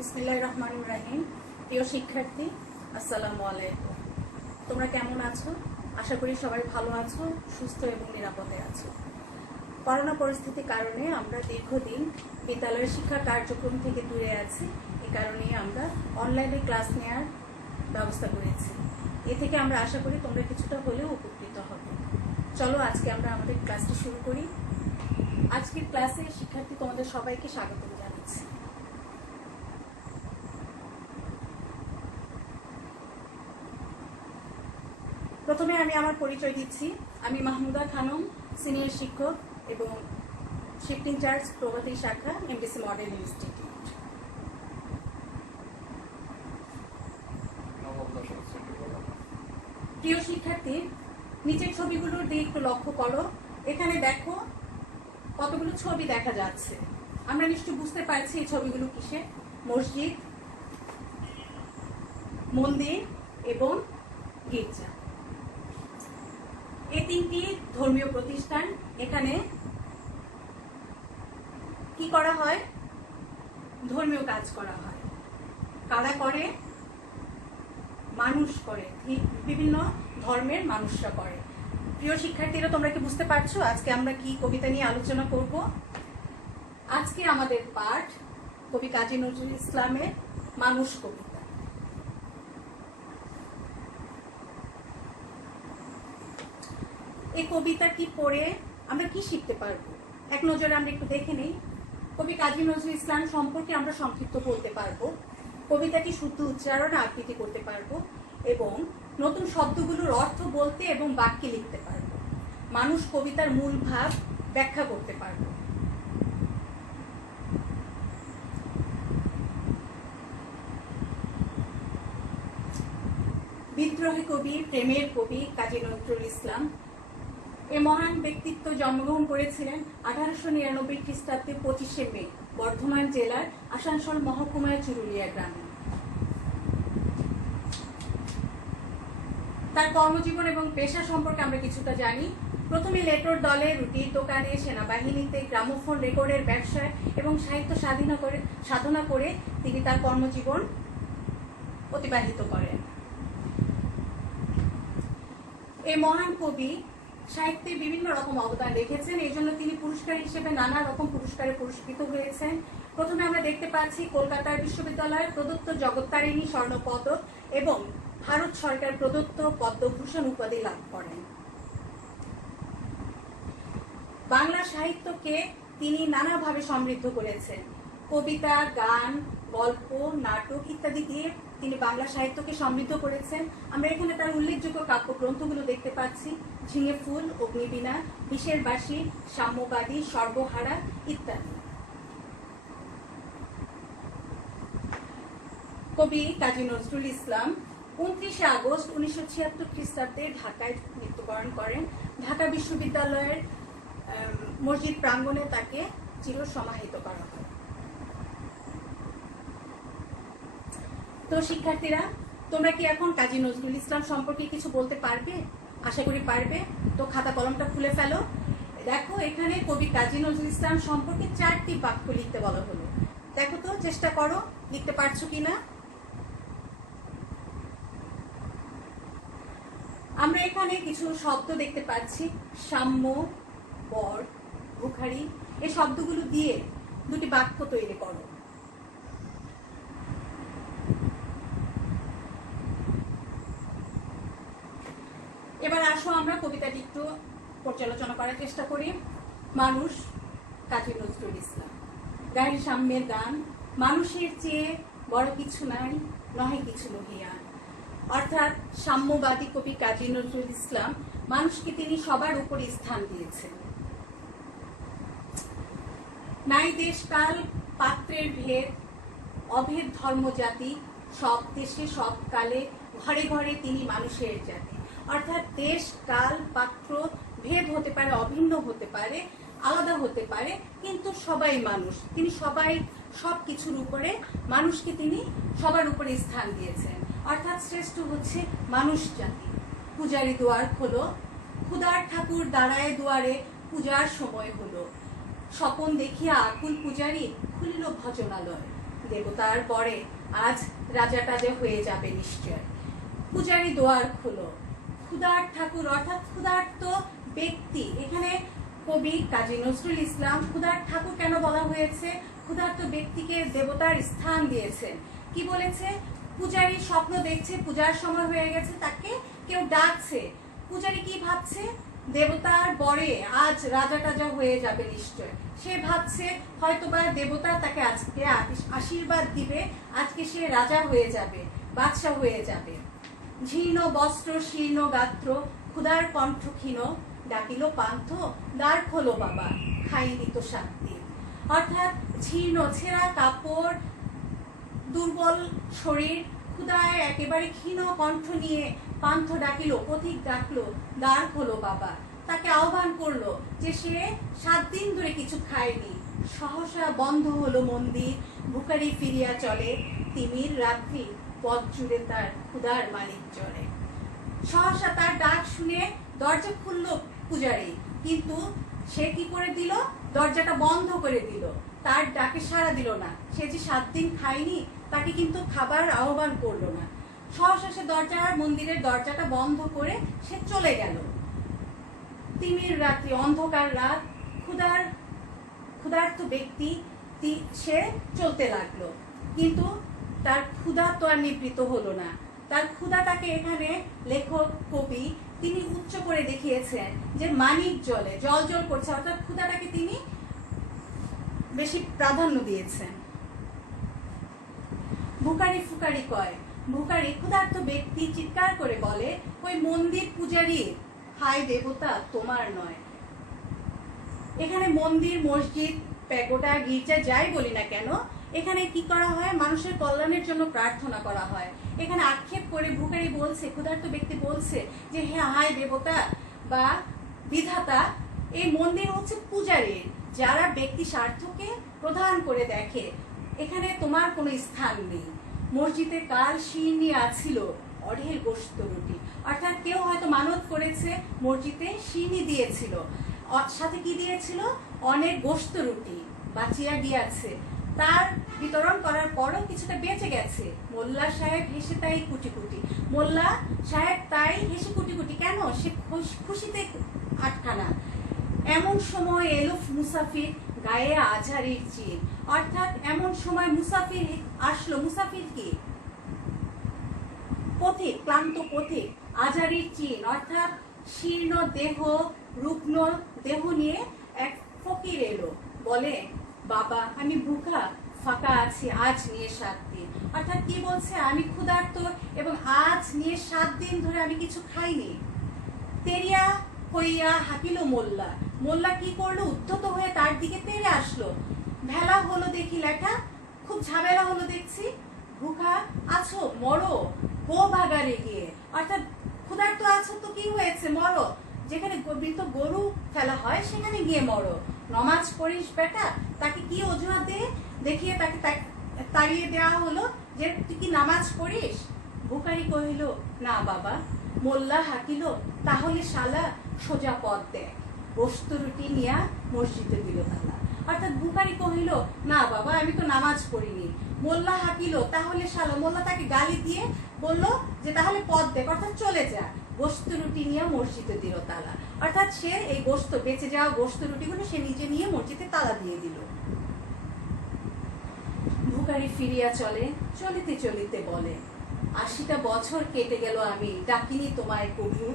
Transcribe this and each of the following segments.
বিসমিল্লাহির রহমানির রহিম। প্রিয় শিক্ষার্থী, আসসালামু আলাইকুম। তোমরা কেমন আছো? আশা করি সবাই ভালো আছো, সুস্থ এবং নিরাপদে আছো। করোনা পরিস্থিতির কারণে আমরা দীর্ঘদিন বিদ্যালয়ের শিক্ষা কার্যক্রম থেকে দূরে আছি। এই কারণেই আমরা অনলাইনে ক্লাস নেওয়ার ব্যবস্থা করেছি। এ থেকে আমরা আশা করি তোমরা কিছুটা হলেও উপকৃত হবে। চলো আজকে আমরা আমাদের ক্লাসটি শুরু করি। আজকের ক্লাসে শিক্ষার্থী তোমাদের সবাইকে স্বাগত জানাচ্ছি। প্রথমে আমি আমার পরিচয় দিচ্ছি। আমি মাহমুদা খানম, সিনিয়র শিক্ষক এবং শিফট ইনচার্জ প্রগতি শাখা, এমডিসি মডেল ইনস্টিটিউট। প্রিয় শিক্ষার্থী, নিচের ছবিগুলোর দিকে একটু লক্ষ্য করো। এখানে দেখো কতগুলো ছবি দেখা যাচ্ছে। আমরা নিশ্চয় বুঝতে পারছি এই ছবিগুলো কিসে। মসজিদ, মন্দির এবং গির্জা, এই তিনটি ধর্মীয় প্রতিষ্ঠান। এখানে কি করা হয়? ধর্মীয় কাজ করা হয়। কারা করে? মানুষ করে, বিভিন্ন ধর্মের মানুষরা করে। প্রিয় শিক্ষার্থীরা, তোমরা কি বুঝতে পারছো আজকে আমরা কি কবিতা নিয়ে আলোচনা করব? আজকে আমাদের পাঠ কবি কাজী নজরুল ইসলামের মানুষ কবিতা। এই কবিতাটি পড়ে আমরা কি শিখতে পারবো এক নজরে আমরা একটু দেখে নেই। কবি কাজী নজরুল ইসলাম সম্পর্কে আমরা সংক্ষিপ্ত বলতে পারবো, কবিতাটি শুদ্ধ উচ্চারণ আবৃত্তি করতে পারবো এবং নতুন শব্দগুলোর অর্থ বলতে এবং বাক্যে লিখতে পারবো। মানুষ কবিতার মূল ভাব ব্যাখ্যা করতে পারবো। বিদ্রোহী কবি, প্রেমের কবি কাজী নজরুল ইসলাম। এই মহান ব্যক্তিত্ব জন্মগ্রহণ করেছিলেন 1899 খ্রিস্টাব্দে 25শে মে বর্ধমান জেলার আসানসোল মহকুমার চুরুলিয়া গ্রামে। তার কর্মজীবন এবং পেশা সম্পর্কে আমরা কিছুটা জানি। প্রথমে লেটোর দলে, রুটির দোকানে, সেনাবাহিনীতে, গ্রামোফোন রেকর্ডের ব্যবসায় এবং সাহিত্য সাধনা করে তিনি তার কর্মজীবন অতিবাহিত করেন। এই মহান কবি সাহিত্যে বিভিন্ন রকম অবদান রেখেছেন। এই জন্য তিনি পুরস্কার হিসেবে নানা রকম পুরস্কারে পুরস্কৃত হয়েছেন। প্রথমে আমরা দেখতে পাচ্ছি কলকাতার বিশ্ববিদ্যালয়ের প্রদত্ত জগত্তারিণী স্বর্ণপদক এবং ভারত সরকার প্রদত্ত পদ্মভূষণ উপাধি লাভ করেন। বাংলা সাহিত্যকে তিনি নানাভাবে সমৃদ্ধ করেছেন। কবিতা, গান, গল্প, নাটক ইত্যাদি দিয়ে তিনি বাংলা সাহিত্যকে সমৃদ্ধ করেছেন। আমরা এখানে তার উল্লেখযোগ্য কাব্যগ্রন্থগুলো দেখতে পাচ্ছি: ঝিঙে ফুল, অগ্নিবীণা, বিষের বাসী, সাম্যবাদী, সর্বহারা ইত্যাদি। কবি কাজী নজরুল ইসলাম 29শে আগস্ট 1976 খ্রিস্টাব্দে ঢাকায় মৃত্যুবরণ করেন। ঢাকা বিশ্ববিদ্যালয়ের মসজিদ প্রাঙ্গণে তাকে চিরসমাহিত করা হয়। তো শিক্ষার্থীরা, তোমরা কি এখন কাজী নজরুল ইসলাম সম্পর্কে কিছু বলতে পারবে? আশা করি পারবে। তো খাতা কলমটা খুলে ফেলো। দেখো এখানে কবি কাজী নজরুল ইসলাম সম্পর্কে 4টি বাক্য লিখতে বলা হলো। দেখো তো, চেষ্টা করো, লিখতে পারছো কিনা। আমরা এখানে কিছু শব্দ দেখতে পাচ্ছি: সাম্য, বর, ভুখারী। এই শব্দগুলো দিয়ে দুটি বাক্য তৈরি করো। এবার আসো আমরা কবিতাটি একটু পর্যালোচনা করার চেষ্টা করি। মানুষ, কাজী নজরুল ইসলাম। গায়ের সাম্যের গান। মানুষের চেয়ে বড় কিছু নাই, নহে কিছু মহিয়ান। অর্থাৎ সাম্যবাদী কবি কাজী নজরুল ইসলাম মানুষকে তিনি সবার উপরে স্থান দিয়েছেন। নাই দেশ কাল পাত্রের ভেদ, অভেদ ধর্ম জাতি, সব দেশে সব কালে, ঘরে ঘরে তিনি মানুষের জাতি। অর্থাৎ দেশ, কাল, পাত্র ভেদ হতে পারে, অভিন্ন হতে পারে, আলাদা হতে পারে, কিন্তু সবাই মানুষ। তিনি সবাই, সব কিছুর উপরে মানুষকে তিনি সবার উপরে স্থান দিয়েছেন। অর্থাৎ শ্রেষ্ঠ হচ্ছে মানুষ জাতি। পূজারি দুয়ার খোলো, ক্ষুধার ঠাকুর দাঁড়ায় দুয়ারে, পূজার সময় হলো। স্বপন দেখিয়া আকুল পূজারি, খুলিল ভজনালয়। দেবতার পরে আজ রাজা টাজা হয়ে যাবে নিশ্চয়। পূজারি দোয়ার খুলো। ক্ষুধার্ত ঠাকুর অর্থাৎ ক্ষুধার্ত ব্যক্তি, এখানে কবি কাজী নজরুল ইসলাম ক্ষুধার্ত ঠাকুর কেন বলা হয়েছে? ক্ষুধার্ত ব্যক্তিকে দেবতার স্থান দিয়েছেন। কি বলেছে? পূজারি স্বপ্ন দেখছে, পূজার সময় হয়ে গেছে, তাকে কেউ ডাকছে। পূজারি কি ভাবছে? দেবতার বরে আজ রাজা টাজা হয়ে যাবে নিশ্চয়। সে ভাবছে হয়তোবা দেবতা তাকে আজকে আশীর্বাদ দিবে, আজকে সে রাজা হয়ে যাবে, বাদশা হয়ে যাবে। জীর্ণ বস্ত্র শীর্ণ গাত্র, ক্ষুধার কণ্ঠ ক্ষীণ, ডাকিল পান্থ, দ্বার খোলো বাবা, খাইনি তো শান্তি। অর্থাৎ জীর্ণ ছেঁড়া কাপড়, দুর্বল শরীর, ক্ষুধায় একেবারে ক্ষীণ কণ্ঠ নিয়ে পান্থ ডাকিল, পথিক ডাকলো, দ্বার খোলো বাবা। তাকে আহ্বান করলো যে সে 7 দিন ধরে কিছু খায়নি। সহসা বন্ধ হলো মন্দির, ভিখারি ফিরিয়া চলে, তিমির রাত্রি পথ জুড়ে তার ক্ষুধার মালিক চলে। সহসা তার ডাক শুনে দরজা খুললো পূজারি, কিন্তু সে কি করে দিল? দরজাটা বন্ধ করে দিল, তার ডাকে সাড়া দিল না। সে যে 7 দিন খায়নি, তাকে কিন্তু খাবার আহ্বান করলো না। সহসা সে মন্দিরের দরজাটা বন্ধ করে সে চলে গেল। তিমির রাত্রি, অন্ধকার রাত, ক্ষুধার্ত ব্যক্তি সে চলতে লাগলো, কিন্তু তার ক্ষুধা তো আর নিবৃত হলো না। তার ক্ষুধাটাকে এখানে লেখক কবি তিনি উচ্চ করে দেখিয়েছেন যে মানিক জলে জল জল করছে, অর্থাৎ ক্ষুধাটাকে তিনি বেশি প্রাধান্য দিয়েছেন। ভুকারি ফুকারি কয়। ভুকারি ক্ষুধার্ত ব্যক্তি চিৎকার করে বলে, ওই মন্দির পূজারী, হায় দেবতা তোমার নয়। এখানে মন্দির, মসজিদ, প্যাগোডা, গির্জা যাই বলি না কেন, এখানে কি করা হয়? মানুষের কল্যাণের জন্য প্রার্থনা করা হয়। এখানে আক্ষেপ করে ভুকারি বলছে, ক্ষুধার্ত ব্যক্তি বলছে যে হে হায় দেবতা বা বিধাতা, এই মন্দির হচ্ছে পূজারীর, যারা ব্যক্তি স্বার্থকে প্রধান করে দেখে, এখানে তোমার কোনো স্থান নেই। মসজিদে কাল শিরনি আছিল, অঢেল গোশত রুটি। অর্থাৎ কেউ হয়তো মানত করেছে, মসজিদে শিরনি দিয়েছিল, সাথে কি দিয়েছিল? অনেক গোশত রুটি বাঁচিয়া গিয়াছে। তার বিতরণ করার পরও কিছুটা বেঁচে গেছে। মোল্লা সাহেব হেসে তাই কুটি কুটি। মোল্লা সাহেব তাই হেসে কুটি কুটি। কেন? সে খুশিতে আটখানা। এমন সময় এলো মুসাফির, গায়ে আজহারির চিন। অর্থাৎ এমন সময় মুসাফির আসলো। মুসাফির কি? পথিক, ক্লান্ত পথিক। আজহারির চিন অর্থাৎ শীর্ণ দেহ, রুগ্ন দেহ নিয়ে এক ফকির এলো। বলে, বাবা আমি ভুখা ফাঁকা আছি, আজ নিয়ে 7 দিন। অর্থাৎ কি বলছে? আমি ক্ষুধার্ত এবং আজ নিয়ে 7 দিন ধরে আমি কিছু খাইনি। তেরিয়া হইয়া হাঁকিল মোল্লা। মোল্লা কি করলো? উদ্ধত হয়ে তার দিকে তেড়ে আসলো। ভেলা হলো দেখি লেখা, খুব ঝামেলা হলো দেখছি। ভুখা আছো, মরো, গো ভাগারে গিয়ে। অর্থাৎ ক্ষুধার্ত আছো তো কি হয়েছে? মরো, যেখানে মৃত গরু ফেলা হয় সেখানে গিয়ে মরো। নমাজ পড়িস বেটা। তাকে কি অজুহাত দিয়ে দেখিয়ে তাকে তাড়িয়ে দেওয়া হলো যে তুই কি নামাজ পড়িস? ভুখারি কহিল, না বাবা। মোল্লা হাঁকিল, তাহলে শালা সোজা পথ দেখ। বস্তু রুটি নিয়া মসজিদে দিল তালা। অর্থাৎ ভুখারি কহিল, না বাবা আমি তো নামাজ পড়িনি। মোল্লা হাঁকিল, তাহলে শালা। মোল্লা তাকে গালি দিয়ে বলল যে তাহলে পথ দেখ, অর্থাৎ চলে যা। গোশত রুটি নিয়ে মসজিদে দিল তালা। অর্থাৎ সে এই গোশত, বেঁচে যাওয়া গোশত রুটিগুলো সে নিজে নিয়ে মসজিদে তালা দিয়ে দিল। ভুখারি ফিরিয়া চলে, চলিতে চলিতে বলে, 80টা বছর কেটে গেল আমি ডাকিনি তোমায় কভু।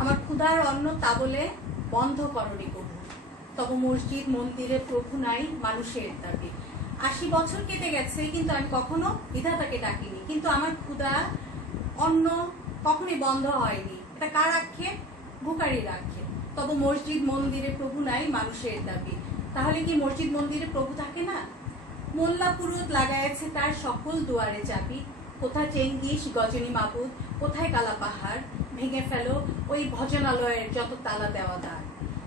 আমার ক্ষুধার অন্ন তা বলে বন্ধ করনি কভু। তবে মসজিদ মন্দিরে প্রভু নাই, মানুষের দাবি। 80 বছর কেটে গেছে, কিন্তু আমি কখনো বিধাতাকে ডাকিনি, কিন্তু আমার ক্ষুধা অন্ন কখনোই বন্ধ হয়নি। এটা কার আক্ষেপ? ভুখারির আক্ষেপ। তবে মসজিদ মন্দিরে প্রভু নাই, মানুষের দাবি। তাহলে কি মসজিদ মন্দিরে প্রভু থাকে না? মোল্লা পুরুত লাগাইছে তার সকল দুয়ারে চাবি। কোথায় চেঙ্গিস গজনী মাবুদ, কোথায় কালা পাহাড়, ভেঙে ফেলো ওই ভজনালয়ের যত তালা দেওয়া দ্বার।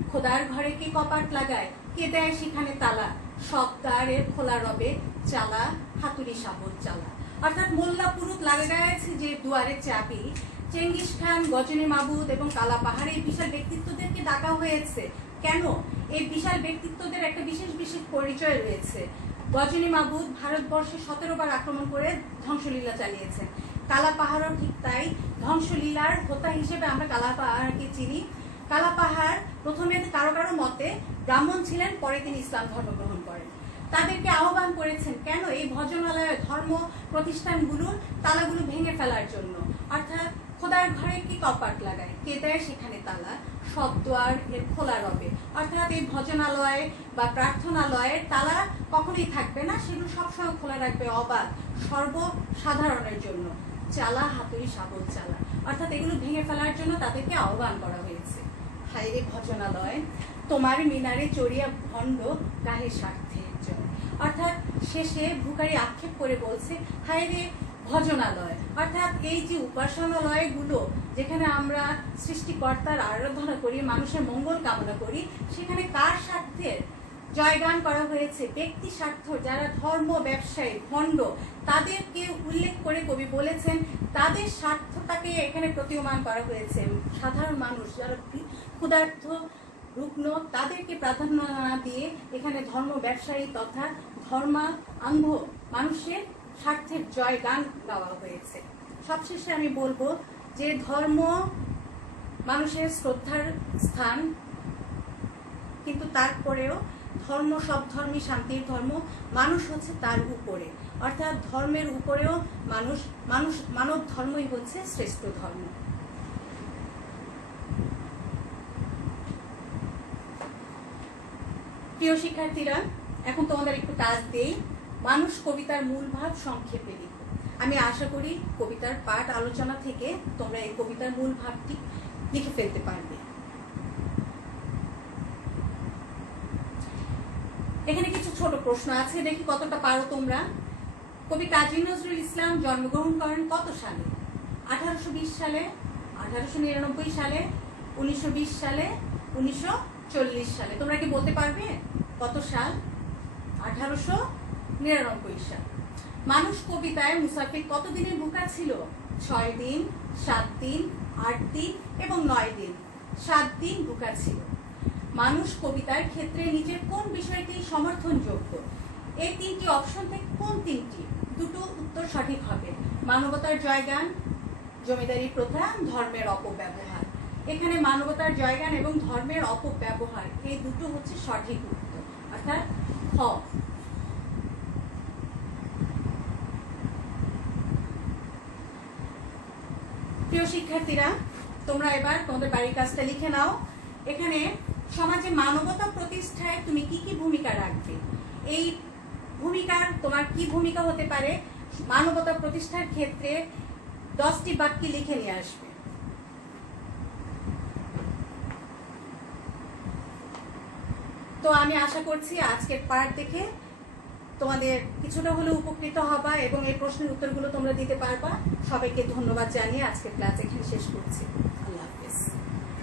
খোদার ঘরে কে কপাট লাগায়, কে দেয় সেখানে তালা। সব দ্বারের খোলা রবে চালা, হাতুড়ি সাবল চালা। অর্থাৎ মোল্লা পুরুত লাগাইছে যে দুয়ারের চাবি, চেঙ্গিস খান, গজনী মাবুদ এবং কালা পাহাড়ের বিশাল ব্যক্তিত্বদেরকে ডাকা হয়েছে। কেন এই বিশাল ব্যক্তিত্বদের একটা বিশেষ বিশেষ পরিচয় রয়েছে। গজনী মাহমুদ ভারতবর্ষে 17 বার আক্রমণ করে ধ্বংসলীলা চালিয়েছেন। কালাপাহাড়ও ঠিক তাই। ধ্বংসলীলার হোতা হিসেবে আমরা কালাপাহাড়কে চিনি। কালাপাহাড় প্রথমে কারো কারো মতে ব্রাহ্মণ ছিলেন, পরে তিনি ইসলাম ধর্ম গ্রহণ করেন। তাদেরকে আহ্বান করেছেন কেন এই ভজনালয় ধর্ম প্রতিষ্ঠানগুলোর তালাগুলো ভেঙে ফেলার জন্য। অর্থাৎ খোদার ঘরে কি কপাট লাগায়, কে দেয় সেখানে তালা, সব দ্বার এর খোলা রবে। অর্থাৎ এই ভজনালয় বা প্রার্থনালয়ের তালা কখনোই থাকবে না, সেগুলো সবসময় খোলা রাখবে অবাধ সর্বসাধারণের জন্য। চালা হাতুড়ি শাবল চালা, অর্থাৎ এগুলো ভেঙে ফেলার জন্য তাদেরকে আহ্বান করা হয়েছে। হায়রে ভজনালয় তোমার মিনারে চড়িয়া ভণ্ড গাহে স্বার্থের জন্য। অর্থাৎ শেষে ভুখারী আক্ষেপ করে বলছে হায়রে ভজনালয়, অর্থাৎ এই যে উপাসনালয়গুলো যেখানে আমরা সৃষ্টিকর্তার আরাধনা করি, মানুষের মঙ্গল কামনা করি, সেখানে কার স্বার্থের জয়গান করা হয়েছে? ব্যক্তি স্বার্থ, যারা ধর্ম ব্যবসায়ী ভণ্ড তাদেরকে উল্লেখ করে কবি বলেছেন তাদের স্বার্থটাকে এখানে প্রতীয়মান করা হয়েছে। সাধারণ মানুষ যারা ক্ষুধার্ত রুগ্ন তাদেরকে প্রাধান্য না দিয়ে এখানে ধর্ম ব্যবসায়ী তথা ধর্মান্ধ মানুষের স্বার্থের জয় গান গাওয়া হয়েছে। সবশেষে আমি বলবো যে ধর্ম মানুষের শ্রদ্ধার স্থান, কিন্তু তারপরেও ধর্ম সব ধর্মই শান্তির ধর্ম, মানুষ হচ্ছে তার উপরে। অর্থাৎ ধর্মের উপরেও মানব ধর্মই হচ্ছে শ্রেষ্ঠ ধর্ম। প্রিয় শিক্ষার্থীরা, এখন তোমাদের একটু কাজ দেই। মানুষ কবিতার মূল ভাব সংক্ষেপে লিখো। আমি আশা করি কবিতার পাঠ আলোচনা থেকে তোমরা এই কবিতার মূল ভাবটি লিখে ফেলতে পারবে। এখানে কিছু ছোট প্রশ্ন আছে, দেখি কতটা পারো তোমরা। কবি কাজী নজরুল ইসলাম জন্মগ্রহণ করেন কত সালে? 1820 সালে, 1899 সালে, 1920 সালে, 1940 সালে। তোমরা কি বলতে পারবে কত সাল? 1899 সাল। মানুষ কবিতায় মুসাফির কত দিনের ভুকা ছিল? 6 দিন, 7 দিন, 8 দিন এবং 9 দিন। 7 দিন ভুকা ছিল। মানুষ কবিতার ক্ষেত্রে নিজের কোন বিষয়টি সমর্থনযোগ্য? এই 3টি অপশন থেকে কোন 3টি? দুটো উত্তর সঠিক হবে। মানবতার জয়গান, জমিদারি প্রথা, ধর্মের অপব্যবহার। এখানে মানবতার জয়গান এবং ধর্মের অপব্যবহার এই দুটো হচ্ছে সঠিক উত্তর, অর্থাৎ খ। প্রিয় শিক্ষার্থীরা, তোমরা এবার তোমাদের বাড়ির কাজটা লিখে নাও। এখানে সমাজে মানবতা প্রতিষ্ঠায় তুমি কি কি ভূমিকা রাখবে? এই ভূমিকার তোমার কি ভূমিকা হতে পারে? মানবতা প্রতিষ্ঠার ক্ষেত্রে 10টি বাক্য লিখে নিয়ে আসবে। তো আমি আশা করছি আজকের পাঠ দেখে তোমাদের কিছুটা হলেও উপকৃত হবা এবং এই প্রশ্নের উত্তরগুলো তোমরা দিতে পারবা। সবাইকে ধন্যবাদ জানিয়ে আজকের ক্লাস এখানে শেষ করছি।